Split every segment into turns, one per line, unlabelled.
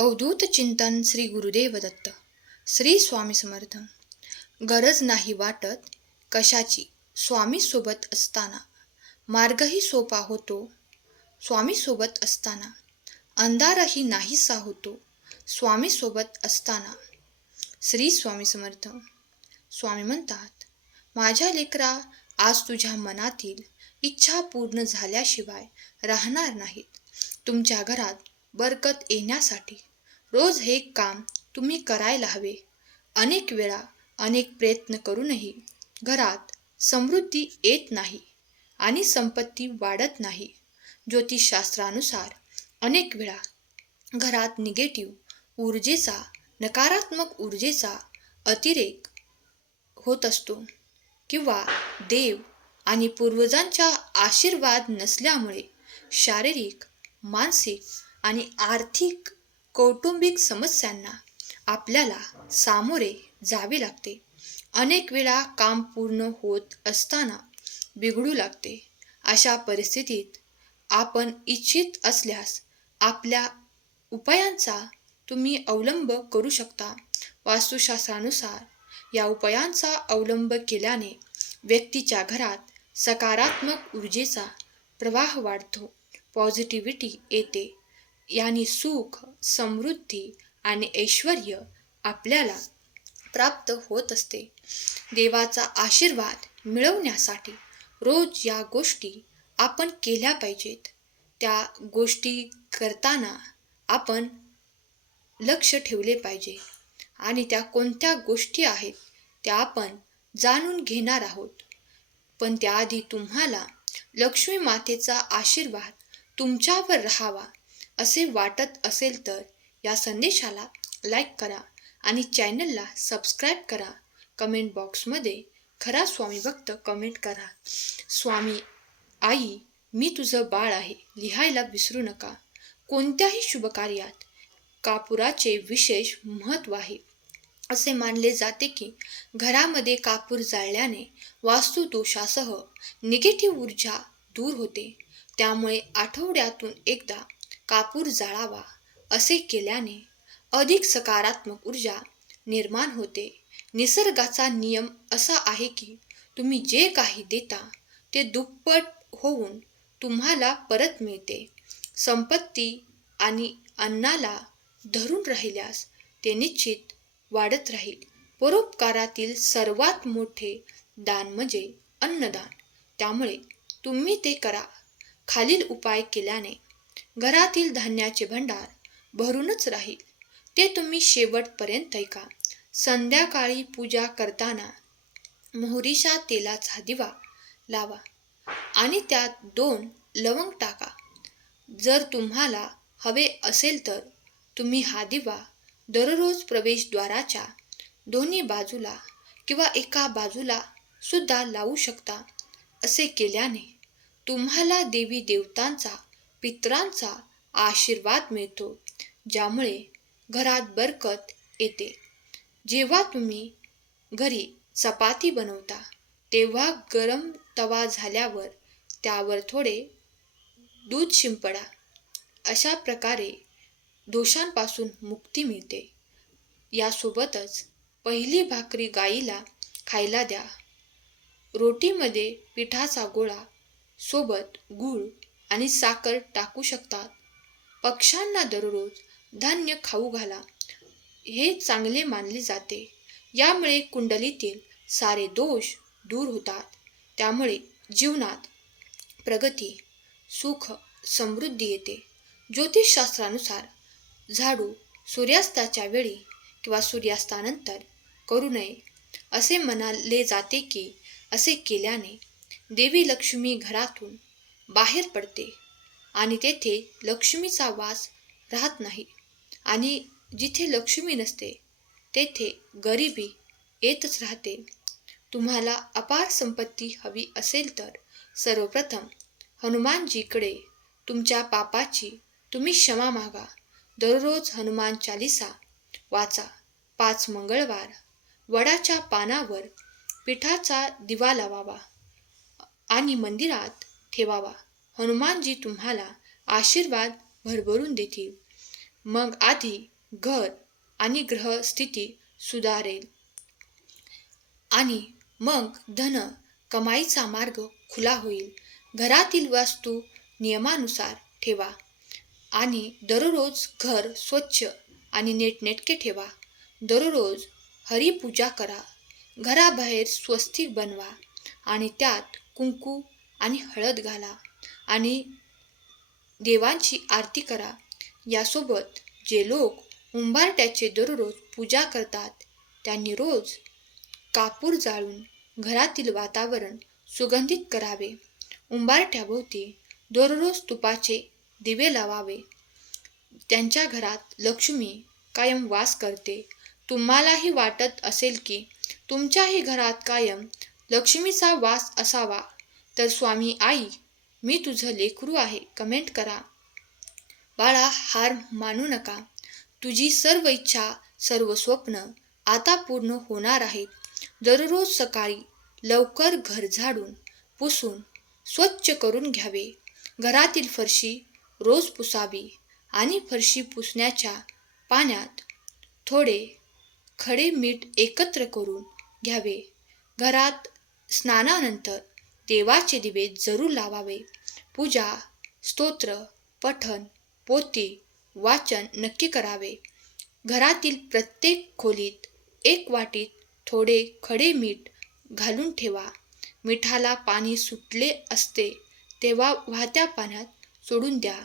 अवधूत चिंतन श्री गुरुदेव दत्त. श्री स्वामी समर्थ. गरज नाही वाटत कशाची स्वामीसोबत असताना. मार्गही सोपा होतो स्वामीसोबत असताना. अंधारही नाहीसा होतो स्वामीसोबत असताना. श्री स्वामी समर्थ. स्वामी म्हणतात माझ्या लेकरा आज तुझ्या मनातील इच्छा पूर्ण झाल्याशिवाय राहणार नाहीत. तुमच्या घरात बरकत येण्यासाठी रोज हे काम तुम्ही करायला हवे. अनेक वेळा अनेक प्रयत्न करूनही घरात समृद्धी येत नाही आणि संपत्ती वाढत नाही. ज्योतिषशास्त्रानुसार अनेक वेळा घरात निगेटिव्ह ऊर्जेचा नकारात्मक ऊर्जेचा अतिरेक होत असतो किंवा देव आणि पूर्वजांचा आशीर्वाद नसल्यामुळे शारीरिक मानसिक आणि आर्थिक कौटुंबिक समस्यांना आपल्याला सामोरे जावे लागते. अनेक वेळा काम पूर्ण होत असताना बिघडू लागते. अशा परिस्थितीत आपण इच्छित असल्यास आपल्या उपायांचा तुम्ही अवलंब करू शकता. वास्तुशास्त्रानुसार या उपायांचा अवलंब केल्याने व्यक्तीच्या घरात सकारात्मक ऊर्जेचा प्रवाह वाढतो. पॉझिटिव्हिटी येते. याने सुख समृद्धी आणि ऐश्वर आपल्याला प्राप्त होत असते. देवाचा आशीर्वाद मिळवण्यासाठी रोज या गोष्टी आपण केल्या पाहिजेत. त्या गोष्टी करताना आपण लक्ष ठेवले पाहिजे आणि त्या कोणत्या गोष्टी आहेत त्या आपण जाणून घेणार आहोत. पण त्याआधी तुम्हाला लक्ष्मी मातेचा आशीर्वाद तुमच्यावर राहावा असे वाटत असेल तर या संदेशाला लाईक करा आणि चॅनलला सबस्क्राईब करा. कमेंट बॉक्समध्ये खरा स्वामी भक्त कमेंट करा. स्वामी आई मी तुझं बाळ आहे. लिहायला विसरू नका. कोणत्याही शुभकार्यात कापुराचे विशेष महत्त्व आहे. असे मानले जाते की घरामध्ये कापूर जाळल्याने वास्तुदोषासह निगेटिव्ह ऊर्जा दूर होते. त्यामुळे आठवड्यातून एकदा कापूर जाळावा असे केल्याने अधिक सकारात्मक ऊर्जा निर्माण होते. निसर्गाचा नियम असा आहे की तुम्ही जे काही देता ते दुप्पट होऊन तुम्हाला परत मिळते. संपत्ती आणि अन्नाला धरून राहिल्यास ते निश्चित वाढत राहील. परोपकारातील सर्वात मोठे दान म्हणजे अन्नदान. त्यामुळे तुम्ही ते करा. खालील उपाय केल्याने घरातील धान्याचे भंडार भरूनच राहील. ते तुम्ही शेवटपर्यंत ऐका. संध्याकाळी पूजा करताना मोहरीच्या तेलाचा दिवा लावा आणि त्यात दोन लवंग टाका. जर तुम्हाला हवे असेल तर तुम्ही हा दिवा दररोज प्रवेशद्वाराच्या दोन्ही बाजूला किंवा एका बाजूला सुद्धा लावू शकता. असे केल्याने तुम्हाला देवी देवतांचा पित्रांचा आशीर्वाद मिळतो ज्यामुळे घरात बरकत येते. जेव्हा तुम्ही घरी चपाती बनवता तेव्हा गरम तवा झाल्यावर त्यावर थोडे दूध शिंपडा. अशा प्रकारे दोषांपासून मुक्ती मिळते. यासोबतच पहिली भाकरी गाईला खायला द्या. रोटीमध्ये पिठाचा गोळा सोबत गूळ आणि साखर टाकू शकतात. पक्ष्यांना दररोज धान्य खाऊ घाला. हे चांगले मानले जाते. यामुळे कुंडलीतील सारे दोष दूर होतात. त्यामुळे जीवनात प्रगती सुख समृद्धी येते. ज्योतिषशास्त्रानुसार झाडू सूर्यास्ताच्या वेळी किंवा सूर्यास्तानंतर करू नये असे म्हणाले जाते की असे केल्याने देवी लक्ष्मी घरातून बाहेर पडते. आणि तेथे लक्ष्मीचा वास राहत नाही. आणि जिथे लक्ष्मी नसते तेथे गरिबी येतच राहते. तुम्हाला अपार संपत्ती हवी असेल तर सर्वप्रथम हनुमानजीकडे तुमच्या पापाची तुम्ही क्षमा मागा. दररोज हनुमान चालिसा वाचा. पाच मंगळवार वडाच्या पानावर पिठाचा दिवा लावावा. आणि मंदिरात ठेवावा. हनुमानजी तुम्हाला आशीर्वाद भरभरून देतील. मग आधी घर आणि ग्रहस्थिती सुधारेल. आणि मग धन कमाईचा मार्ग खुला होईल. घरातील वास्तू नियमानुसार ठेवा. आणि दररोज घर स्वच्छ आणि नीटनेटके ठेवा. दररोज हरिपूजा करा. घराबाहेर स्वस्तिक बनवा. आणि त्यात कुंकू आणि हळद घाला आणि देवांची आरती करा. यासोबत जे लोक उंबारट्याचे दररोज पूजा करतात त्यांनी रोज कापूर जाळून घरातील वातावरण सुगंधित करावे. उंबारठ्याभोवती दररोज तुपाचे दिवे लावावे. त्यांच्या घरात लक्ष्मी कायम वास करते. तुम्हालाही वाटत असेल की तुमच्याही घरात कायम लक्ष्मीचा वास असावा. तर स्वामी आई मी तुझं लेकरू आहे. कमेंट करा. बाळा हार मानू नका. तुझी सर्व इच्छा सर्व स्वप्न आता पूर्ण होणार आहेत दररोज सकाळी लवकर घर झाडून पुसून स्वच्छ करून घ्यावे. घरातील फरशी रोज पुसावी आणि फरशी पुसण्याच्या पाण्यात थोडे खडे मीठ एकत्र करून घ्यावे. घरात स्नानानंतर देवाचे दिवे जरूर लावावे. पूजा स्तोत्र पठण पोती वाचन नक्की करावे. घरातील प्रत्येक खोलीत एक वाटीत थोडे खडे मीठ घालून ठेवा. मिठाला पाणी सुटले असते तेव्हा वाहत्या पाण्यात सोडून द्या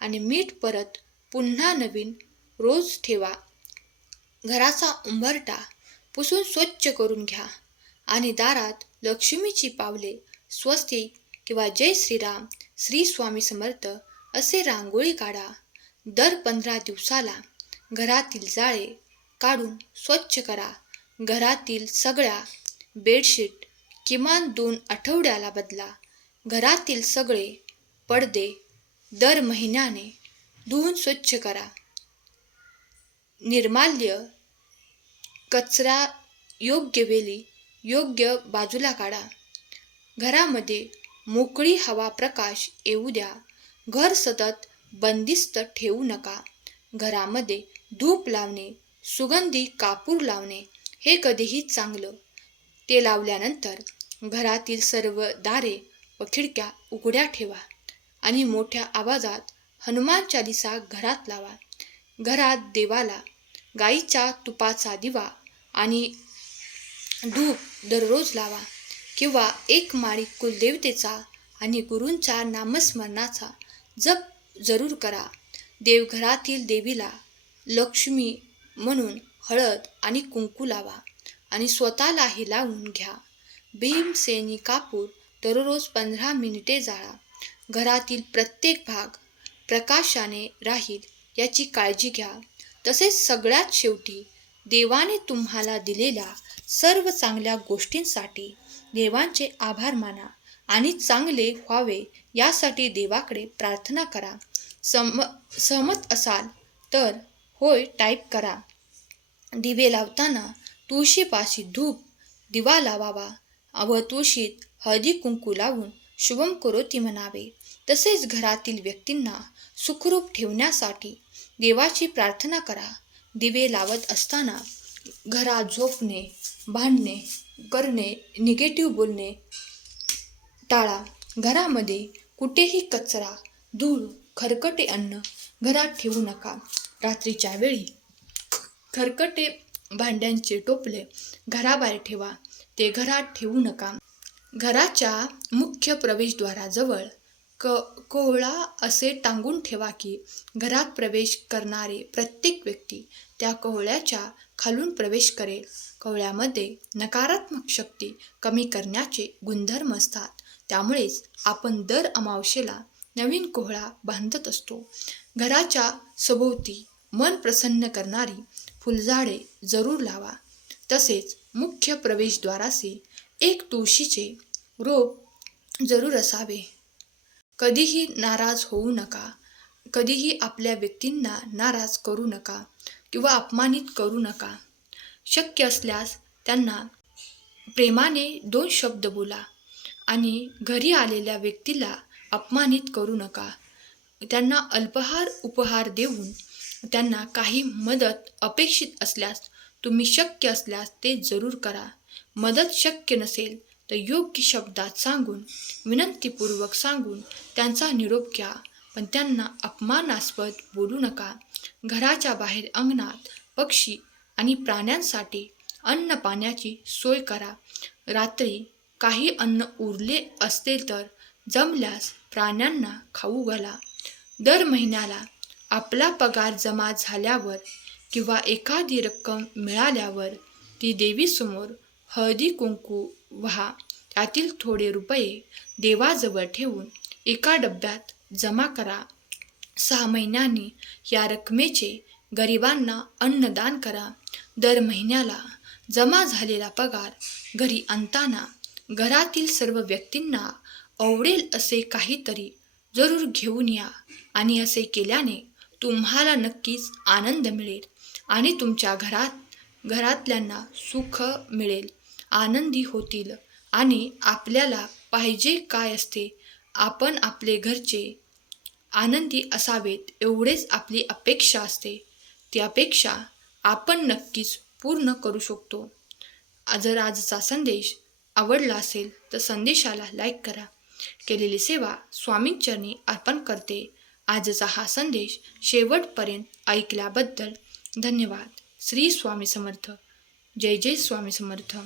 आणि मीठ परत पुन्हा नवीन रोज ठेवा. घराचा उंबरटा पुसून स्वच्छ करून घ्या आणि दारात लक्ष्मीची पावले स्वस्तिक किंवा जय श्रीराम श्री स्वामी समर्थ असे रांगोळी काढा. दर पंधरा दिवसाला घरातील जाळे काढून स्वच्छ करा. घरातील सगळ्या बेडशीट किमान दोन आठवड्याला बदला. घरातील सगळे पडदे दर महिन्याने धुवून स्वच्छ करा. निर्माल्य कचरा योग्य वेळी योग्य बाजूला काढा. घरामध्ये मोकळी हवा प्रकाश येऊ द्या. घर सतत बंदिस्त ठेवू नका. घरामध्ये धूप लावणे सुगंधी कापूर लावणे हे कधीही चांगलं. ते लावल्यानंतर घरातील सर्व दारे व खिडक्या उघड्या ठेवा आणि मोठ्या आवाजात हनुमान चालिसा घरात लावा. घरात देवाला गाईच्या तुपाचा दिवा आणि धूप दररोज लावा किंवा एक माळी कुलदेवतेचा आणि गुरूंच्या नामस्मरणाचा जप जरूर करा. देवघरातील देवीला लक्ष्मी म्हणून हळद आणि कुंकू लावा आणि स्वतःलाही लावून घ्या. भीमसेनी कापूर दररोज पंधरा मिनिटे जाळा. घरातील प्रत्येक भाग प्रकाशाने राहील याची काळजी घ्या. तसेच सगळ्यात शेवटी देवाने तुम्हाला दिलेल्या सर्व चांगल्या गोष्टींसाठी देवांचे आभार माना आणि चांगले व्हावे यासाठी देवाकडे प्रार्थना करा. सम सहमत असाल तर होय टाईप करा. दिवे लावताना तुळशीपाशी धूप दिवा लावावा. व तुळशीत हळदी कुंकू लावून शुभम करोती म्हणावे. तसेच घरातील व्यक्तींना सुखरूप ठेवण्यासाठी देवाची प्रार्थना करा. दिवे लावत असताना घरात झोपणे भांडणे करणे निगेटिव्ह बोलणे टाळा. घरामध्ये कुठेही कचरा धूळ खरकटे अन्न घरात ठेवू नका. रात्रीच्या वेळी खरकटे भांड्यांचे टोपले घराबाहेर ठेवा. ते घरात ठेवू नका. घराच्या मुख्य प्रवेशद्वाराजवळ क कोहळा असे टांगून ठेवा की घरात प्रवेश करणारे प्रत्येक व्यक्ती त्या कोहळ्याच्या खालून प्रवेश करेल. कोहळ्यामध्ये नकारात्मक शक्ती कमी करण्याचे गुणधर्म असतात. त्यामुळेच आपण दर अमावशेला नवीन कोहळा बांधत असतो. घराच्या सभोवती मन प्रसन्न करणारी फुलझाडे जरूर लावा. तसेच मुख्य प्रवेशद्वाराशी एक तुळशीचे रोप जरूर असावे. कधीही नाराज होऊ नका. कधीही आपल्या व्यक्तींना नाराज करू नका किंवा अपमानित करू नका. शक्य असल्यास त्यांना प्रेमाने दोन शब्द बोला आणि घरी आलेल्या व्यक्तीला अपमानित करू नका. त्यांना अल्पहार उपहार देऊन त्यांना काही मदत अपेक्षित असल्यास तुम्ही शक्य असल्यास ते जरूर करा. मदत शक्य नसेल तर योग्य शब्दात सांगून विनंतीपूर्वक सांगून त्यांचा निरोप घ्या. पण त्यांना अपमानास्पद बोलू नका. घराच्या बाहेर अंगणात पक्षी आणि प्राण्यांसाठी अन्न पाण्याची सोय करा. रात्री काही अन्न उरले असते तर जमल्यास प्राण्यांना खाऊ घाला. दर महिन्याला आपला पगार जमा झाल्यावर किंवा एखादी रक्कम मिळाल्यावर ती देवीसमोर हळदी कुंकू व्हा. त्यातील थोडे रुपये देवाजवळ ठेवून एका डब्यात जमा करा. सहा महिन्यांनी या रकमेचे गरिबांना अन्नदान करा. दर महिन्याला जमा झालेला पगार घरी आणताना घरातील सर्व व्यक्तींना आवडेल असे काहीतरी जरूर घेऊन या आणि असे केल्याने तुम्हाला नक्कीच आनंद मिळेल आणि तुमच्या घरात घरातल्यांना सुख मिळेल. आनंदी होतील आणि आपल्याला पाहिजे काय असते आपण आपले घरचे आनंदी असावेत एवढेच आपली अपेक्षा असते. ती अपेक्षा आपण नक्कीच पूर्ण करू शकतो. जर आजचा संदेश आवडला असेल तर संदेशाला लाईक करा. केलेली सेवा स्वामींचरणी अर्पण करते. आजचा हा संदेश शेवटपर्यंत ऐकल्याबद्दल धन्यवाद. श्री स्वामी समर्थ. जय जय स्वामी समर्थ.